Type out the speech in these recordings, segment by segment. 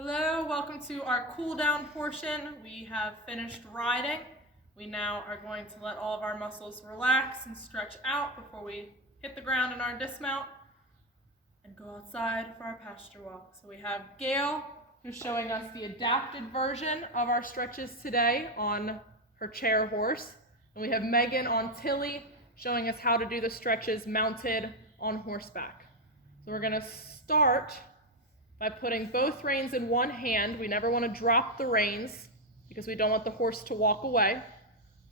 Hello, welcome to our cool down portion. We have finished riding. We now are going to let all of our muscles relax and stretch out before we hit the ground in our dismount and go outside for our pasture walk. So we have Gail, who's showing us the adapted version of our stretches today on her chair horse. And we have Megan on Tilly showing us how to do the stretches mounted on horseback. So we're gonna start by putting both reins in one hand. We never want to drop the reins because we don't want the horse to walk away.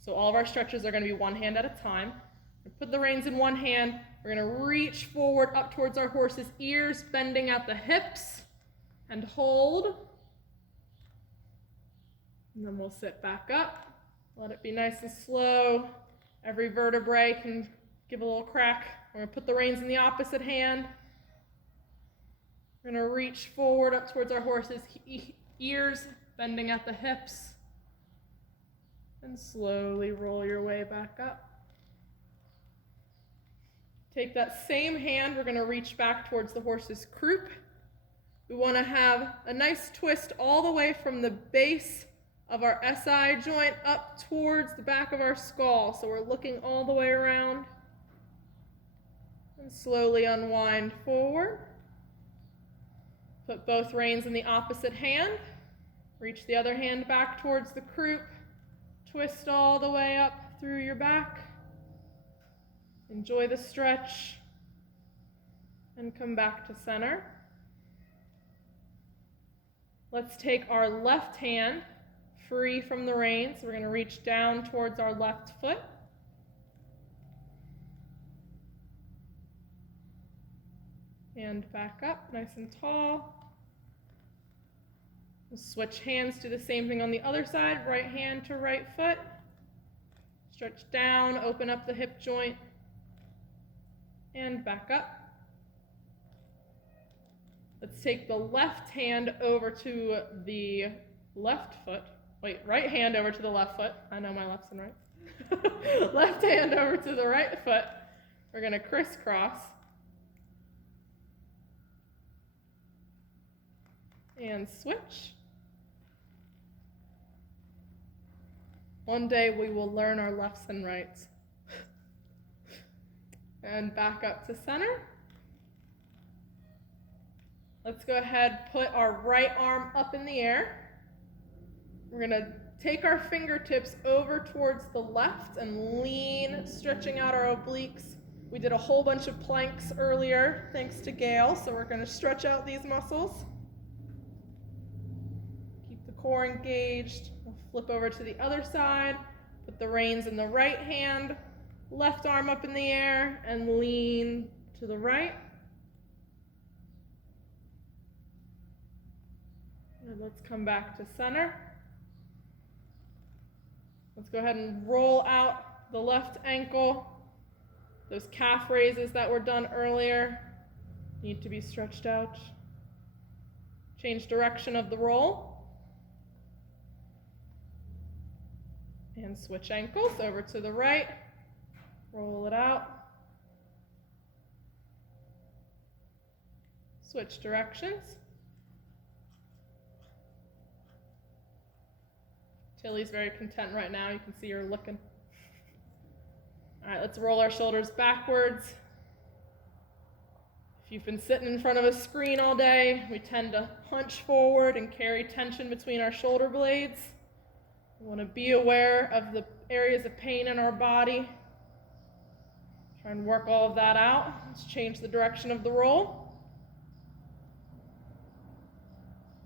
So all of our stretches are going to be one hand at a time. We put the reins in one hand. We're going to reach forward up towards our horse's ears, bending at the hips, and hold. And then we'll sit back up. Let it be nice and slow. Every vertebrae can give a little crack. We're going to put the reins in the opposite hand. We're going to reach forward up towards our horse's ears, bending at the hips, and slowly roll your way back up. Take that same hand, we're going to reach back towards the horse's croup. We want to have a nice twist all the way from the base of our SI joint up towards the back of our skull. So we're looking all the way around. And slowly unwind forward. Put both reins in the opposite hand. Reach the other hand back towards the croup. Twist all the way up through your back. Enjoy the stretch. And come back to center. Let's take our left hand free from the reins. We're going to reach down towards our left foot. And back up, nice and tall. We'll switch hands, do the same thing on the other side, right hand to right foot. Stretch down, open up the hip joint, and back up. Let's take the left hand over to the left foot. Wait, right hand over to the left foot. I know my lefts and right. Left hand over to the right foot. We're gonna crisscross. And switch. One day we will learn our lefts and rights. And back up to center. Let's go ahead, put our right arm up in the air. We're gonna take our fingertips over towards the left and lean, stretching out our obliques. We did a whole bunch of planks earlier, thanks to Gail, so we're gonna stretch out these muscles. Core engaged. We'll flip over to the other side, put the reins in the right hand, left arm up in the air, and lean to the right. And let's come back to center. Let's go ahead and roll out the left ankle. Those calf raises that were done earlier need to be stretched out. Change direction of the roll. And switch ankles over to the right, roll it out, switch directions. Tilly's very content right now, you can see her looking. All right, let's roll our shoulders backwards. If you've been sitting in front of a screen all day, we tend to hunch forward and carry tension between our shoulder blades. We want to be aware of the areas of pain in our body. Try and work all of that out. Let's change the direction of the roll.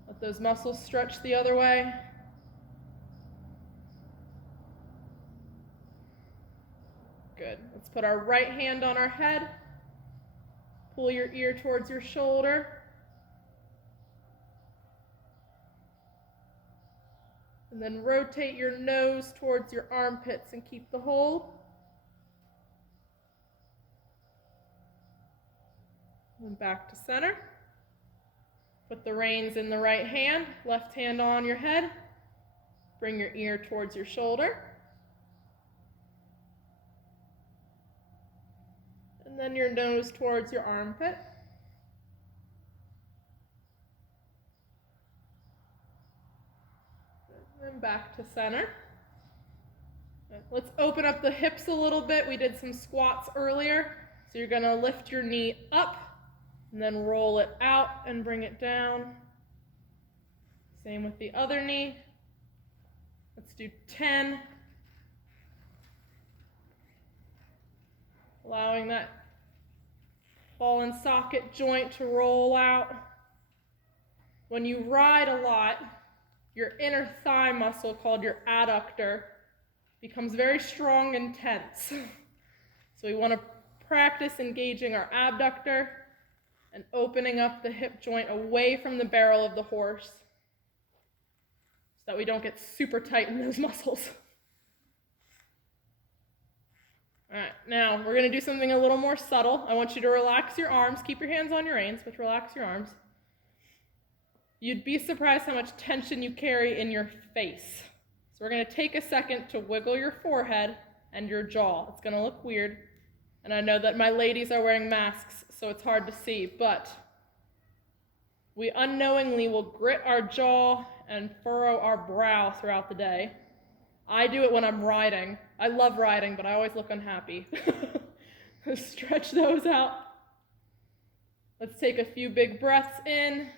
Let those muscles stretch the other way. Good. Let's put our right hand on our head. Pull your ear towards your shoulder. And then rotate your nose towards your armpits and keep the hold. And back to center. Put the reins in the right hand, left hand on your head. Bring your ear towards your shoulder. And then your nose towards your armpit. back to center. Let's open up the hips a little bit. We did some squats earlier. So you're gonna lift your knee up and then roll it out and bring it down. Same with the other knee. Let's do 10. Allowing that ball and socket joint to roll out. When you ride a lot, your inner thigh muscle, called your adductor, becomes very strong and tense. So we want to practice engaging our abductor and opening up the hip joint away from the barrel of the horse so that we don't get super tight in those muscles. All right, now we're going to do something a little more subtle. I want you to relax your arms. Keep your hands on your reins, but relax your arms. You'd be surprised how much tension you carry in your face. So we're going to take a second to wiggle your forehead and your jaw. It's going to look weird, and I know that my ladies are wearing masks, so it's hard to see, but we unknowingly will grit our jaw and furrow our brow throughout the day. I do it when I'm riding. I love riding, but I always look unhappy. Stretch those out. Let's take a few big breaths in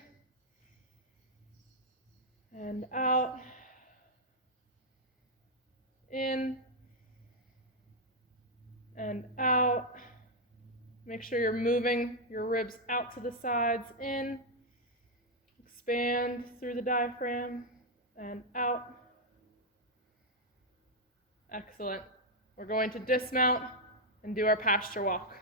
and out. In and out. Make sure you're moving your ribs out to the sides. In. Expand through the diaphragm and out. Excellent. We're going to dismount and do our pasture walk.